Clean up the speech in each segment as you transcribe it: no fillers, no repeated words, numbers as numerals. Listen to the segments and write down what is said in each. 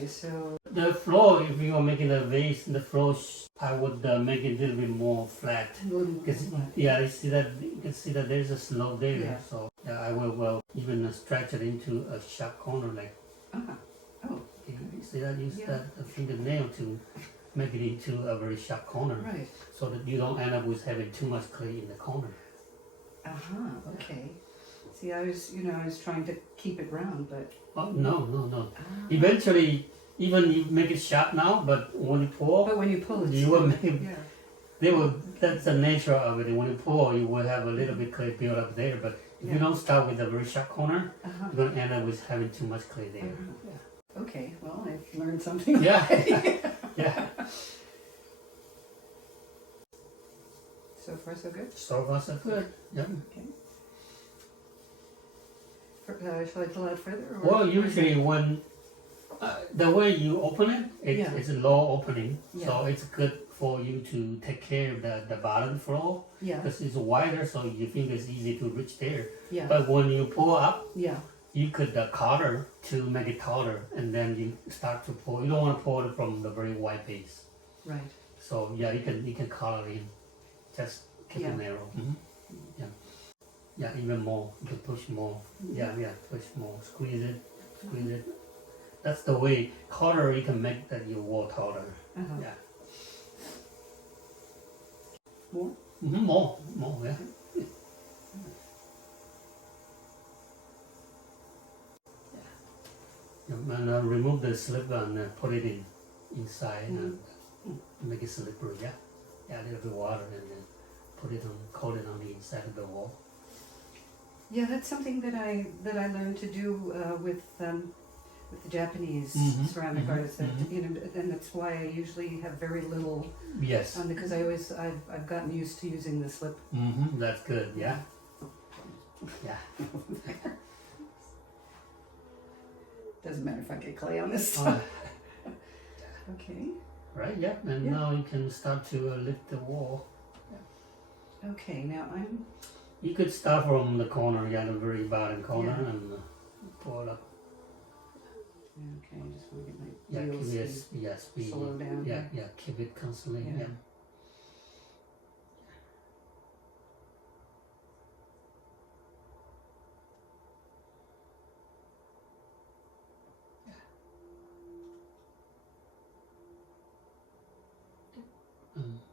Okay, so the floor, if you are making a vase, the floor, I would make it a little bit more flat. a little more Because flat. yeah, you can see that there's a slope there. Yeah. So yeah, I will even stretch it into a sharp corner like. Uh-huh. Oh, Okay, you see that? Use Yeah. that fingernail to make it into a very sharp corner, right. so that you don't end up with having too much clay in the corner. Uh-huh, okay. See, I was trying to keep it round, but... Oh no. Ah. Eventually, even you make it sharp now, but when you pour, But when you pull it... you will make. Yeah. That's the nature of it. When you pour, you will have a little bit clay build up there. But if you Yeah. don't start with a very sharp corner, Uh-huh. you're gonna end up with having too much clay there. Okay, well, I've learned something. Yeah. Yeah. So far, so good. So far so good. Yeah. Okay. Shall I pull out further? Or Well, usually when the way you open it, Yeah. it's a low opening, Yeah. so it's good for you to take care of the bottom floor Yeah, because it's wider, so you think it's easy to reach there. yeah, But when you pull up, yeah. you could collar to make it taller, and then you start to pour. You don't want to pour it from the very wide base. Right. So yeah, you can collar in, just keep Yeah. it narrow. Yeah, yeah, even more. You can push more. Yeah, push more. Squeeze it. That's the way collar you can make that your wall taller. Uh-huh. Yeah. More? More, yeah. And remove the slip and put it inside and make it slippery. Yeah, a little bit water and then put it on, coat it on the inside of the wall. Yeah, that's something that I learned to do with the Japanese ceramic artists. That, and that's why I usually have very little. Yes. Because I've gotten used to using the slip. That's good. Yeah. Yeah. Doesn't matter if I get clay on this Oh, stuff. Okay. right. Yeah. And Yeah. now you can start to lift the wall. Okay. Now I'm. You could start from the corner, the very bottom corner, Yeah. and pull up. Okay. I just want to get my Yeah, wheels speed. slow down. Yeah, keep it constantly. Yeah. Yeah.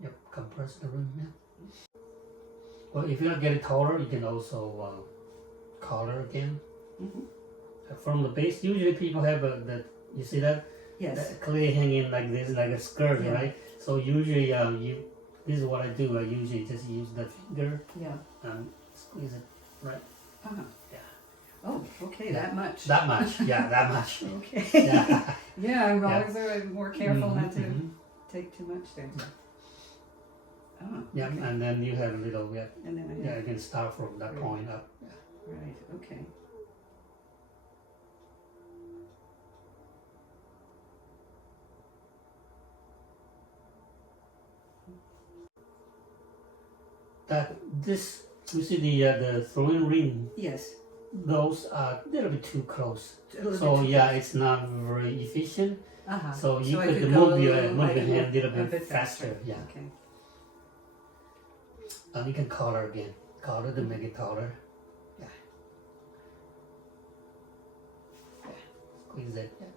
Yep, compress the rim. Yeah. Well, if you get it taller, you can also collar again. From the base, usually people have you see that? Yes. That clay hanging like this, like a skirt, Yeah. right? So usually, this is what I do. I usually just use the finger Yeah. and squeeze it right. Uh-huh. Yeah. Oh, okay. Yeah. That much. That much, yeah, that much. Okay. Yeah. Yeah, I'm Yeah. always more careful not to Mhm. take too much there. Oh, Yeah, okay. and then you have a little, And then I you can start from that Right. point up. Right, okay. You see the throwing ring, Yes. those are a little bit too close. A little So bit too yeah, close. it's not very efficient. Uh-huh. So you I could go move your I could hand a move little bit faster. Yeah, Okay. and you can collar again. Collar to make it taller. Yeah. Squeeze it. Yeah.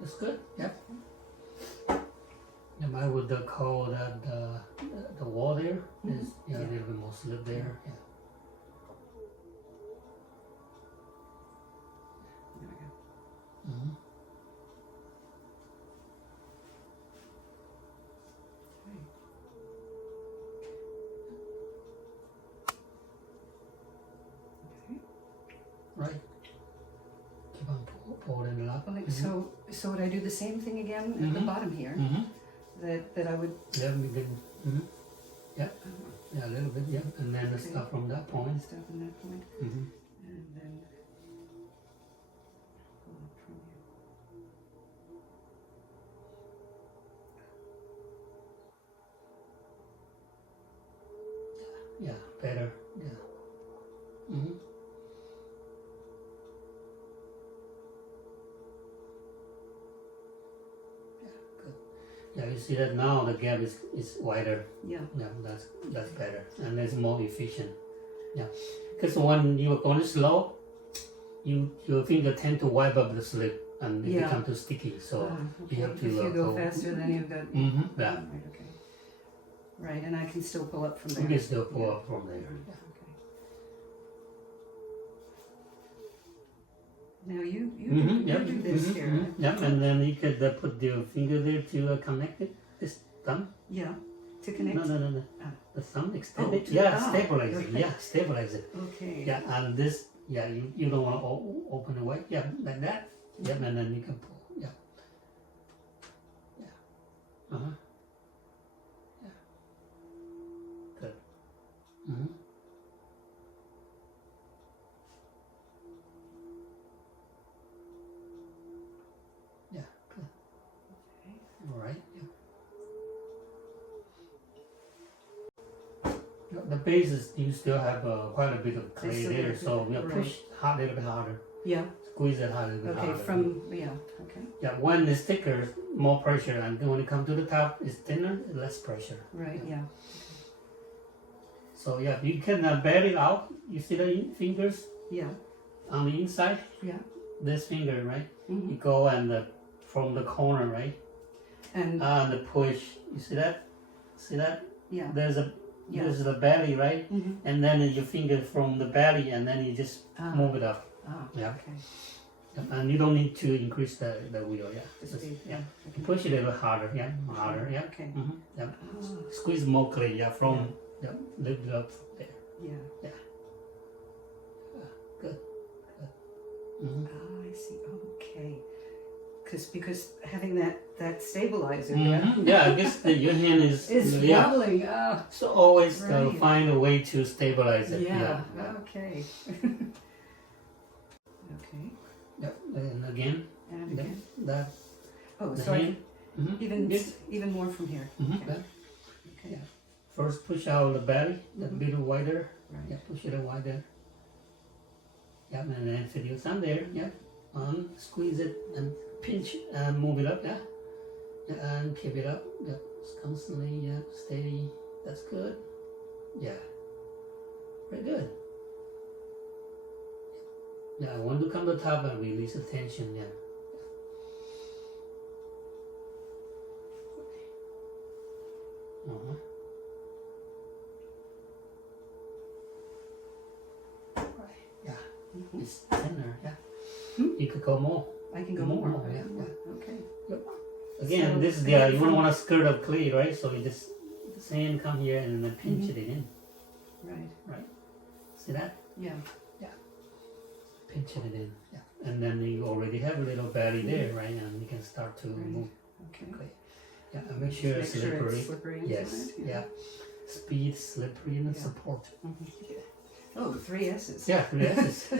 That's good. Yep. And I would call that the wall there is a little bit more slip there. Yeah. There we go. Mm-hmm. Right. Keep on pulling it up. Okay. So would I do the same thing again at the bottom here? That I would. Yeah, we can. Yeah, a little bit. Yeah, and then start from that point. Start from that point, and then pull up from here. Yeah, better. Yeah. Mm-hmm. Yeah, good. Yeah, you see that now the gap is wider. Yeah. Yeah, that's better and it's more efficient. Yeah, because when you are going slow, your finger tend to wipe up the slip and it Yeah. become too sticky. So Okay. you have to If you go go faster, then you've got. Mm-hmm. Yeah, Right. Okay. Right, and I can still pull up from there. you can still pull up from there. Okay. Now you do this here. Yep, and then you could put your finger there to connect it. This thumb. Yeah. To connect. No. Ah. The thumb extend it. to- Yeah, ah, stabilize it. okay. Yeah, stabilize it. Okay. Yeah, and this. Yeah, you don't want to open it wide. Yeah, like that. Yep, and then you can pull. Yeah. Yeah. Uh-huh. Yeah. Good. Mm-hmm. Yeah, good. All right. Yeah. The base is you still have quite a bit of clay still there, have so it, you right. push hard a little bit harder. Yeah. Squeeze it hard a little bit Okay. harder. Okay. Yeah, when it's thicker, more pressure, and then when it comes to the top, it's thinner, less pressure. Right. Yeah. So yeah, you can bear it out. You see the fingers Yeah. on the inside. Yeah. This finger, right? Mm-hmm. You go and from the corner, right? And And the push. You see that? See that? yeah. There's Yeah. there's the belly, right? Mm-hmm. And then your finger from the belly, and then you just move it up. Yeah. Okay. And you don't need to increase the wheel. Yeah. The Just- speed. yeah. Okay. Push it a little harder. Yeah. Harder. Yeah. Okay. Mm-hmm. Yeah. Ah, Squeeze more clay. Yeah. From lift it up from there. yeah. Good. Mm-hmm. Ah, I see. Okay. Because having that stabilizer Mm-hmm. Yeah, I guess your hand is yeah. wobbling. Oh, So always Right. find a way to stabilize it. yeah. Yeah. Okay. Okay. Yep. And again, And again. that Oh, the so I hand. can Mm-hmm. even more from here. Mm-hmm. Okay. Okay. Yeah. First, push out the belly a Mhm. bit wider. Right. Yeah, push it wider. Yeah, and then fit your thumb there. Yeah, and squeeze it and pinch and move it up. Yeah, and keep it up. Yeah, constantly. Yeah, steady. That's good. Yeah, very good. Yeah, I want to come to the top and release the tension. Yeah. Uh-huh. Right. Yeah. Mhm. It's thinner, yeah. Hmm? You could go more. I can go More, more. yeah, Okay. Again, So, this is again, you don't from- want to skirt up clay, right? So you just the sand come here and then pinch Mhm. it in. Right. See that? Yeah. Pinch it in. Yeah. And then you already have a little belly there, right? And you can start to Right. move Okay. clay. Yeah, and make sure it's slippery. it's slippery inside. Yes. Yeah. Speed, slippery, and Yeah. support. Mhm. Oh, 3 S's. Yeah. Yes.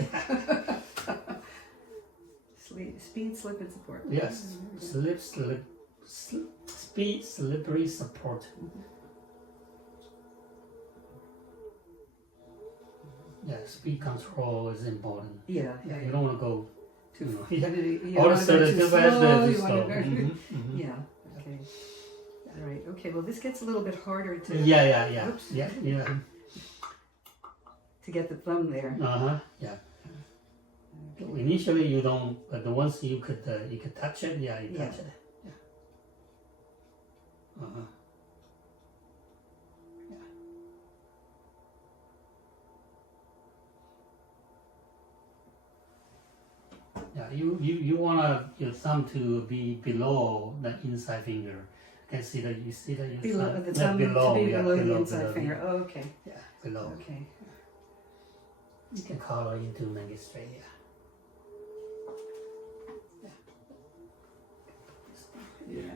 Speed, slip, and support. Yes. Speed, slippery, support. Mhm. Yeah, speed control is important. Yeah. Yeah, you don't want to go Too you know, yeah. You all of a wanna go sudden too too fast, slow, too you slow. wanna go- Mhm, mhm. Yeah. Okay. All right. Okay. Well, this gets a little bit harder to Yeah. Oops. Yeah. to get the thumb there. Yeah. Okay. Initially, you don't, but the once you could touch it. Yeah, you Yeah. touch it. Yeah. Yeah, you wanna your thumb to be below the inside finger. You see that your Below thumb the thumb below, to be yeah, below the below inside finger. Oh, okay. Yeah, below. Okay. You can color it to make it straight. Yeah. Yeah.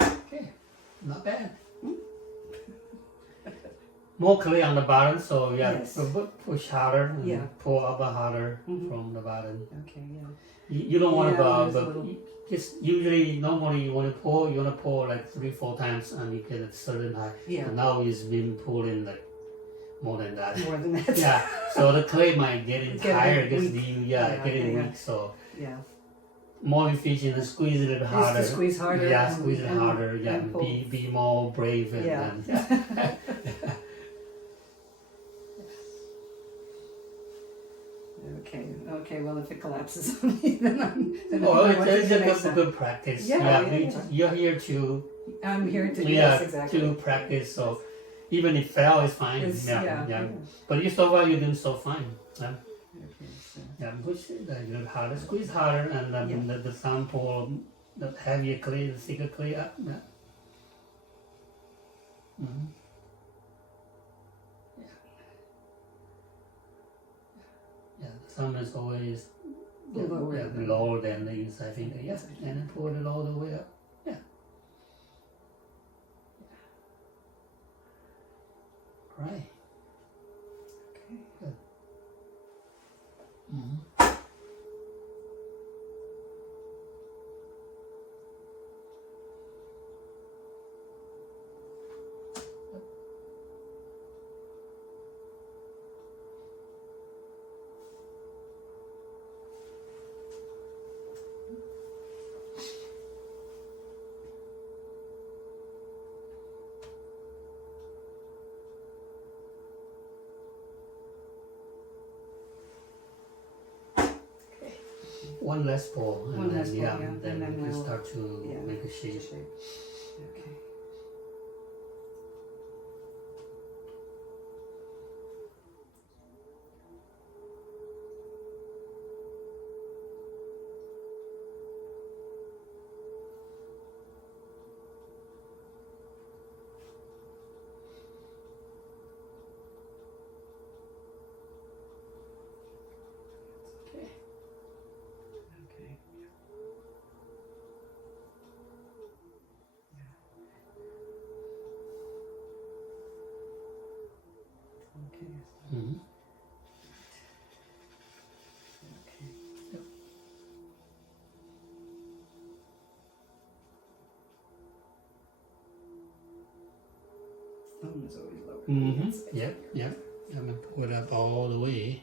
Okay, not bad. more clay on the bottom, so yeah, Yes. push harder and Yeah. pour up harder Mhm. from the bottom. Okay, yeah. You don't want Yeah, to, there's a little- just usually normally you want to pour like 3-4 times and you get a certain high. Yeah. And now it's been pulling like more than that. More than that. Yeah, so the clay might get in Get a higher, bit gets weak. getting Yeah, getting yeah. weak. So Yeah. more efficient and squeeze it a little harder. Is to squeeze harder. Yeah, and- squeeze it and- harder. Yeah, and pull. be more brave and Yeah. yeah. Okay. Well, if it collapses on me, then I know Well, what to it's do a next good, time. good practice. Yeah, we- yeah. You're here to I'm here to yes, exactly. to practice. So even if fail is fine. It's- Yeah. But you so far you're doing so fine. Yeah. Okay, so Yeah, push it a little harder, squeeze harder, and then Yeah. the sound pull the heavier clay, the thicker clay up. Yeah. Mm-hmm. Yeah, the sound is always Lower. lower than the inside finger. Yeah, and then pull it all the way up. Yeah. Right. Okay. Good. Mm-hmm. One less pour, and One then less pour, yeah, then and then we we'll- start to yeah, make a shape. Okay. Okay. Okay. Okay. Mm-hmm. Okay. Thumb is always lower. Mm-hmm. Yep. I'm gonna pull it up all the way.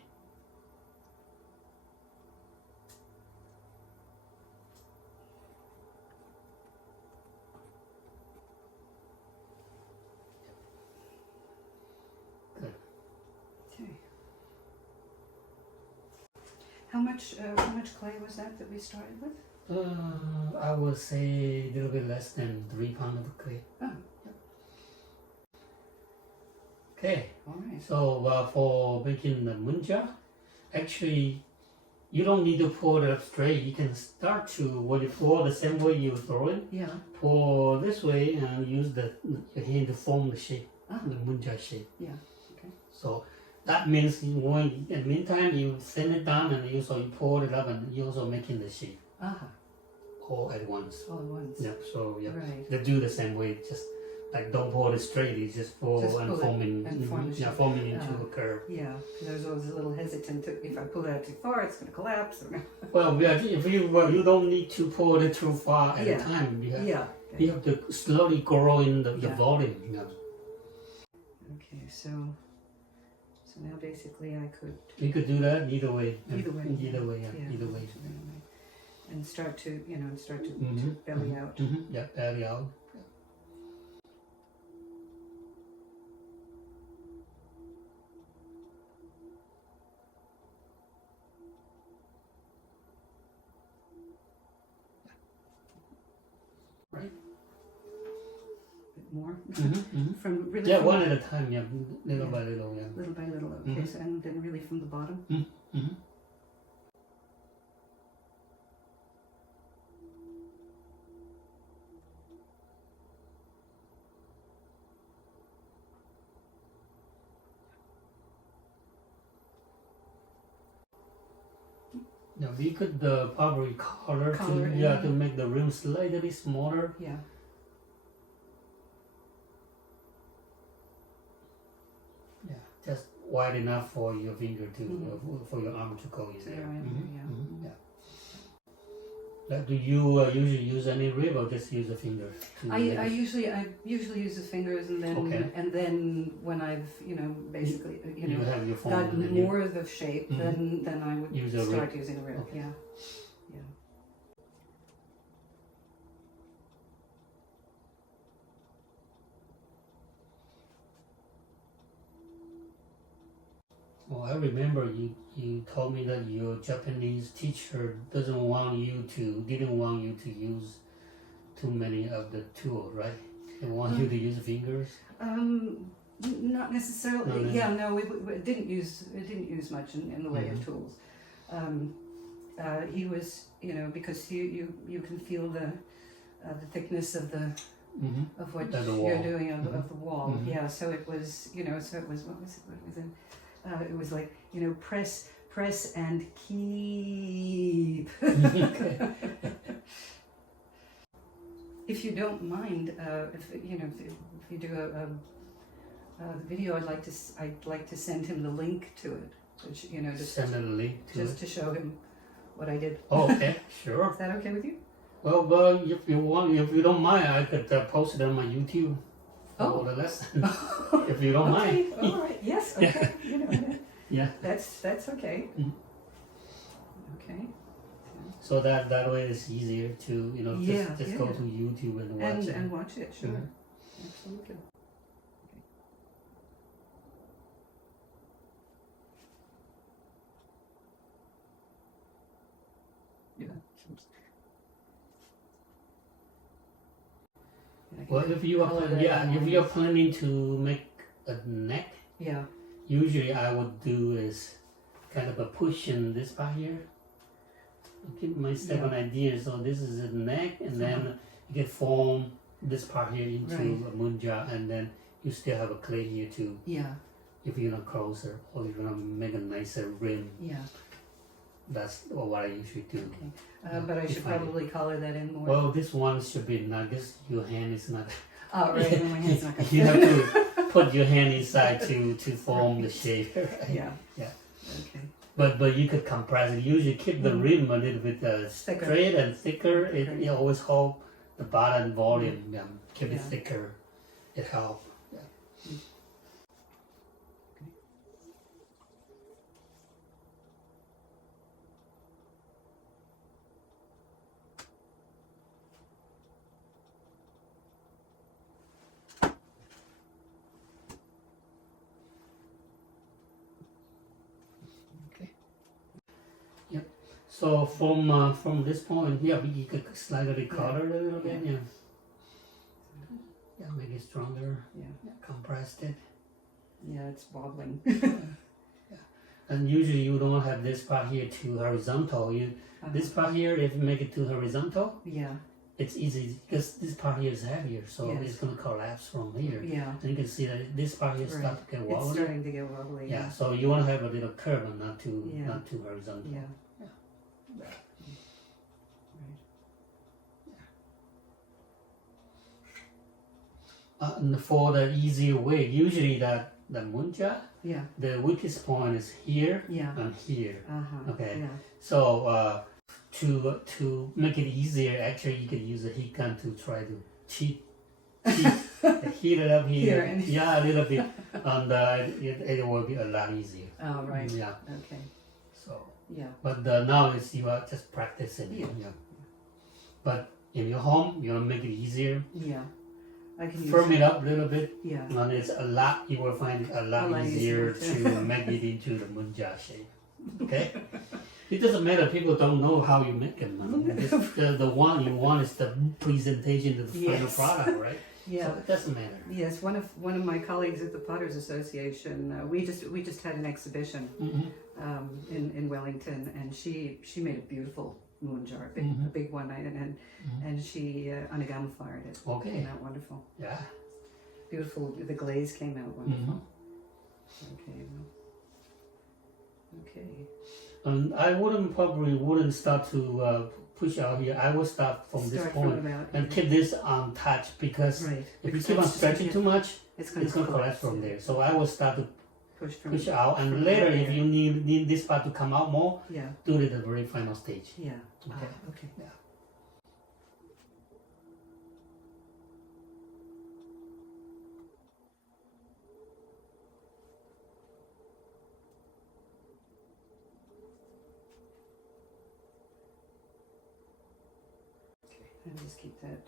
Okay. How much clay was that we started with? I would say a little bit less than 3 pounds of clay. Oh, Okay, all right. so for making the munja, actually, you don't need to pour it up straight. You can start to, when you pour the same way you throw it, Yeah. pour this way and use your hand to form the shape, Ah. the munja shape. Yeah. Okay. So that means in the meantime, you thin it down and you pour it up and you also making the shape Aha. all at once. All at once. Yep, so yeah, Right. they do the same way, just like don't pour it straight, you just pour Just and pull it forming, and form the shape. forming into Ah. a curve. Yeah. Because I was always a little hesitant to, if I pull it out too far, it's going to collapse. Or Well, yeah, if you don't need to pour it too far at Yeah. a time. yeah. You have to slowly grow in the Yeah. volume. Okay. So now basically I could You could do that either way. Either way, Either way, yeah. yeah. Either way. and start to Mhm, to belly out. Yeah, belly out. Right. Bit more. Mm-hmm. From really Yeah, from one at a time. Yeah, little Yeah. by little. Yeah. little by little. Okay. Mhm. So, and then really from the bottom. Mm-hmm. Now we could probably color Color to it, yeah yeah. to make the rim slightly smaller. Yeah. just wide enough for your finger to, for your arm to go in there. Do you usually use any rib or just use a finger? I usually use the fingers, and then when I've basically have your form got more of the shape, then I would start using a rib. Okay. Yeah. Well, I remember you told me that your Japanese teacher didn't want you to use too many of the tools, right? They want you to use fingers. Not necessarily. Yeah, no, it didn't use much in the way of tools. He was, because you can feel the thickness of the of what you're doing of the wall. Yeah, so it was, what was it? It was like, press and keep. If you don't mind, if you do a video, I'd like to send him the link to it, which just send him the link to show him what I did. Oh, okay, sure. Is that okay with you? Well, if you don't mind, I could post it on my YouTube. For the lesson, if you don't mind. All right. Yes. Okay. Yeah. That's okay. Okay. So that way it's easier to just go to YouTube and watch it. And watch it. Sure. Absolutely. Well, if you are planning to make a neck, usually I would do is kind of a push in this part here. I'll give myself an idea. So this is the neck, and then you can form this part here into a munja, and then you still have a clay here too. Yeah. If you're gonna closer or you're gonna make a nicer rim. Yeah. That's what I usually do. Okay. But I should probably color that in more. Well, this one should be not. Your hand is not. Oh, right. My hand's not gonna You have to put your hand inside to form the shape. Right? Yeah. Yeah. Okay. But you could compress it. Usually keep the rim a little bit straight and thicker. It always hold the bottom volume. Keep it thicker. It helps. Yeah. So from this point, you could slightly color it a little bit, make it stronger, compressed it. Yeah, it's wobbling. And usually you don't have this part here too horizontal. This part here, if you make it too horizontal, it's easy because this part here is heavier, so it's gonna collapse from here. Yeah. And you can see that this part here starts to get wobbly. It's starting to get wobbly. Yeah. So you want to have a little curve, and not too horizontal. Yeah. And for the easier way, usually the munja, the weakest point is here and here. Okay. Yeah. So to make it easier, actually you could use a heat gun to try to heat it up here. A little bit, and it will be a lot easier. Oh, right. Yeah. Okay. So. But now you are just practicing. Yeah. But in your home, you want to make it easier. Yeah. I can firm it up a little bit. Yeah. And it's a lot. You will find it a lot easier to make it into the munja shape. Okay. It doesn't matter. People don't know how you make them. The one you want is the presentation of the final product, right? Yeah. So it doesn't matter. Yes. One of my colleagues at the Potters Association, we just had an exhibition in Wellington, and she made a beautiful moon jar, a big one, and she onigami fired it. Okay. Isn't that wonderful? Yeah. Beautiful. The glaze came out wonderful. Okay. Okay. I probably wouldn't start to push out here. I will start from this point and keep this untouched, because if you keep on stretching too much, it's going to collapse from there. So I will start to push out, and later if you need this part to come out more, do it at the very final stage. Yeah. Okay. Okay. Yeah. And just keep that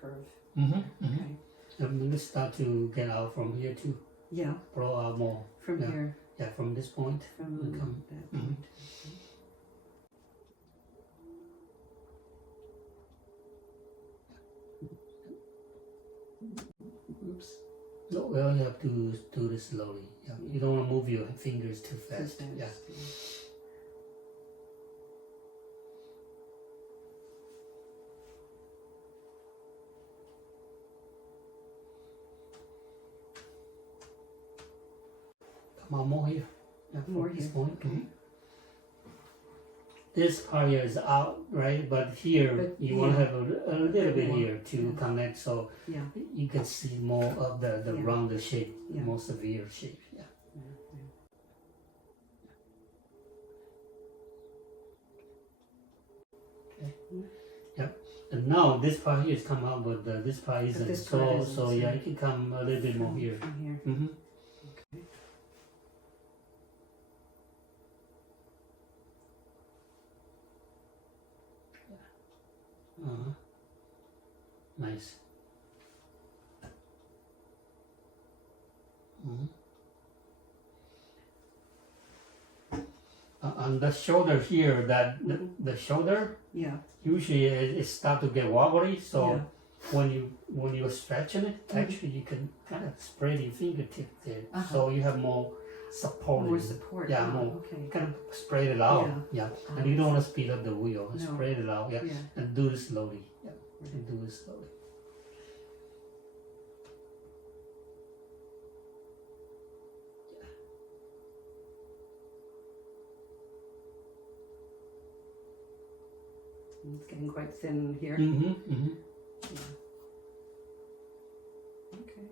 curve. Okay. And we start to get out from here too. Yeah. Blow out more. From here. Yeah, from this point. From that point. Oops. No, well, you have to do this slowly. Yeah. You don't want to move your fingers too fast. Too fast. Yeah. Come on, more here. Yeah, more this here. point. Okay. This part here is out, right? But here you want to have a little bit here to connect, so you can see more of the rounder shape, more severe shape. Yeah. Okay. Yep. And now this part here is come out, but this part isn't. So yeah, it can come a little bit more here. From here. Okay. Nice. On the shoulder here, the shoulder, usually it start to get wobbly. So when you're stretching it, actually you can kind of spread your fingertip there, so you have more support. More support. Yeah, more. Kind of spread it out. Yeah. And you don't want to speed up the wheel. No. Spread it out. Yeah. And do it slowly. Yeah. And do it slowly. It's getting quite thin here. Okay.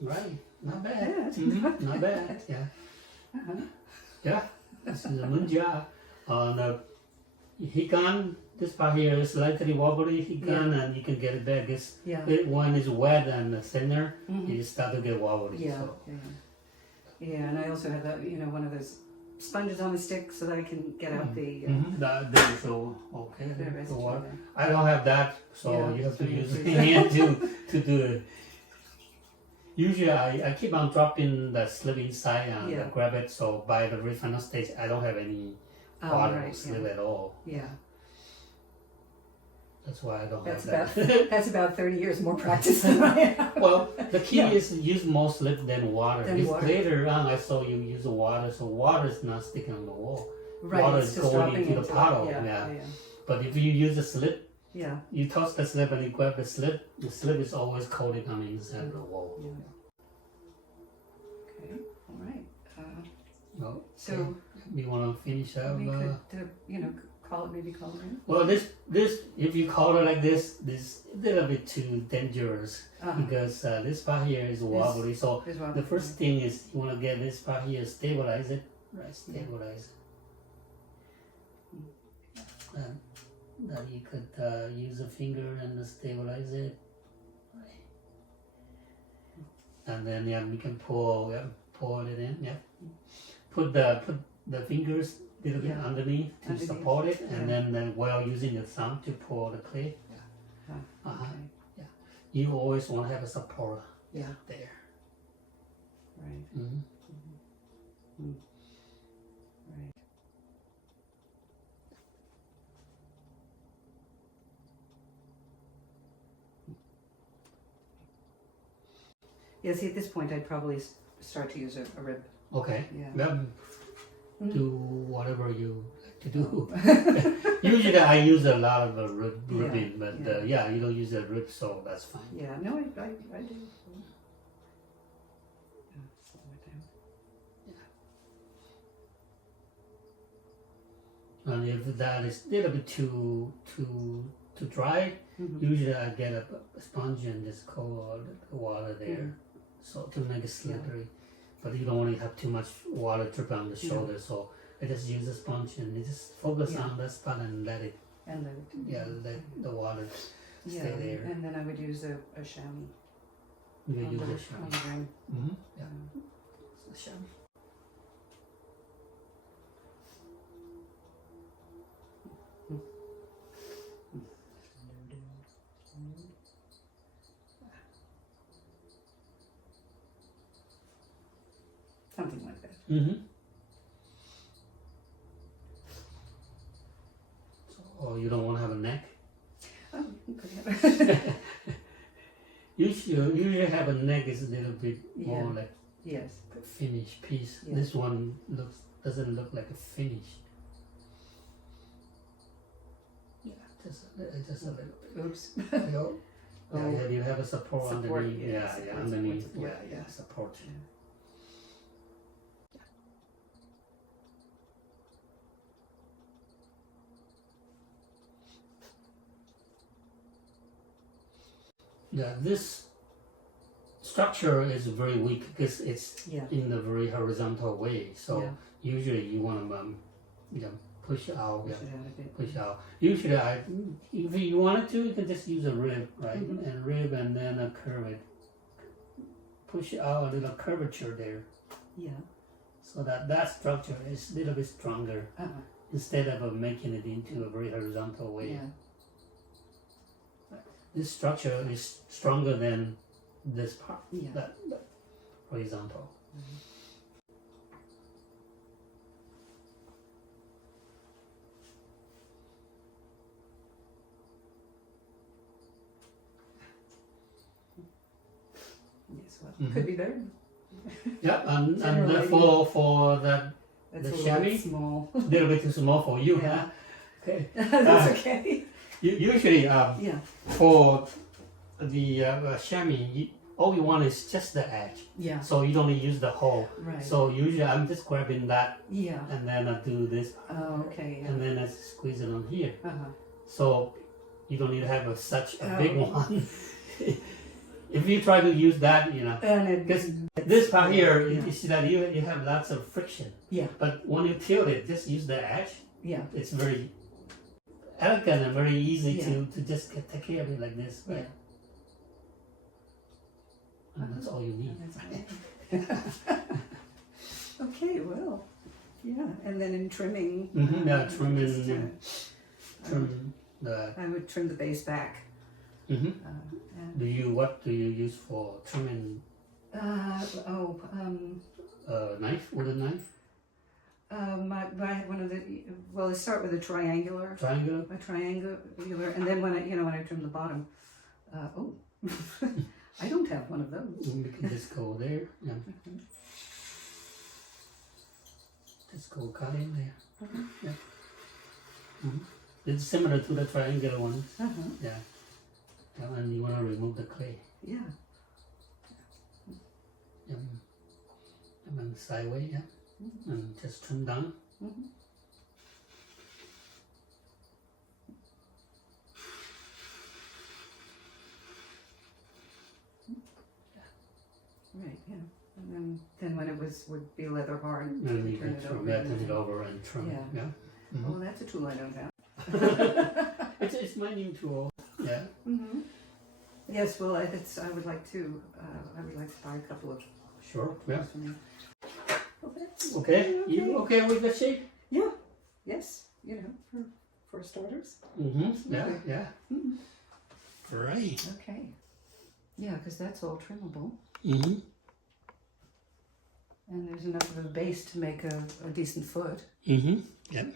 Right, not bad. Not bad. Yeah. Yeah, this is a munja. On the hikan, this part here is slightly wobbly hikan, and you can get it back. When it's wet and the thinner, it start to get wobbly. Yeah, and I also have that, one of those sponges on the stick so that I can get out the. Okay. I don't have that, so you have to use your hand to do it. Usually I keep on dropping the slip inside and grab it, so by the very final stage I don't have any water slip at all. Yeah. That's why I don't have that. That's about 30 years more practice than I have. Well, the key is to use more slip than water. Later on I saw you use the water, so water is not sticking on the wall. Right, water is going into the puddle. Yeah. But if you use the slip, yeah, you toss the slip and you grab the slip is always coated on the inside of the wall. Okay, all right. So you want to finish up? We could, call it in. Well, this if you call it like this a little bit too dangerous because this part here is wobbly. So the first thing is you want to get this part here, stabilize it. Right, stabilize it. And then you could use a finger and stabilize it. Right. And then we can pull it in. Yeah. Put the fingers a little bit underneath to support it, and then while using the thumb to pour the clay. Yeah. You always want to have a support. There. Right. Right. Yeah, see, at this point I'd probably start to use a rib. Okay. Yeah. Do whatever you like to do. Usually I use a lot of ribbing, but you don't use a rib, so that's fine. Yeah, no, I do. And if that is a little bit too to dry it, usually I get a sponge and just coat the water there, so to make it slippery. But you don't want to have too much water drip on the shoulder, so I just use a sponge and just focus on that spot and let it. And then let the water stay there. And then I would use a chamois. You on use the, the on chamois. the rim. Yeah. The chamois. Something like that. So you don't want to have a neck? Oh, you could have. Usually have a neck is a little bit more like Yes. a finished piece. Yeah. This one doesn't look like a finish. Yeah, just a little bit. Oops. Yeah, you have a support underneath. Yeah, Underneath. support. Support. Yeah. Yeah, this structure is very weak because it's in the very horizontal way. So usually you want to push out. Push out. Usually, if you wanted to, you can just use a rib, right? And rib, and then curve it. Push out a little curvature there. Yeah. So that structure is a little bit stronger instead of making it into a very horizontal way. Yeah. This structure is stronger than this part, that horizontal. Yes, well, could be better. Yeah, and for that That's the a chamois, little bit small. a little bit too small for you, Yeah. huh? Okay. That's okay. Usually, Yeah. for the chamois, all you want is just the edge. Yeah. So you don't use the whole. Right. So usually I'm just grabbing that Yeah. and then I do this Oh, okay. Yeah. and then I squeeze it on here. Uh-huh. So you don't need to have such a big one. If you try to use that, because this part here, you see that you have lots of friction. Yeah. But when you tilt it, just use the edge. Yeah. It's very elegant and very easy Yeah. to just take care of it like this. Right? Yeah. And that's all you need. Okay, well, yeah, and then in trimming, Trim the. I would trim the base back. What do you use for trimming? Knife, wooden knife. One of the I start with a triangular. Triangular. A triangular, and then when I trim the bottom. I don't have one of those. We can just go there. Yeah. Just go cut in there. Yeah. It's similar to the triangular ones. Yeah. And you want to remove the clay. Yeah. And then sideways, and just trim down. Right. Yeah. And then when it would be leather hard, And you turn can it turn it over and trim. Yeah. Yeah. Oh, that's a tool I don't have. It's my new tool. Yeah. Yes. Well, I would like to. I would like to buy a couple of. Sure. Yeah. For me. Well, that's Okay. You okay with the shape? Yeah. Yes. For starters. Yeah. Yeah. Great. Okay. Yeah, because that's all trimmable. And there's enough of a base to make a decent foot. Yep.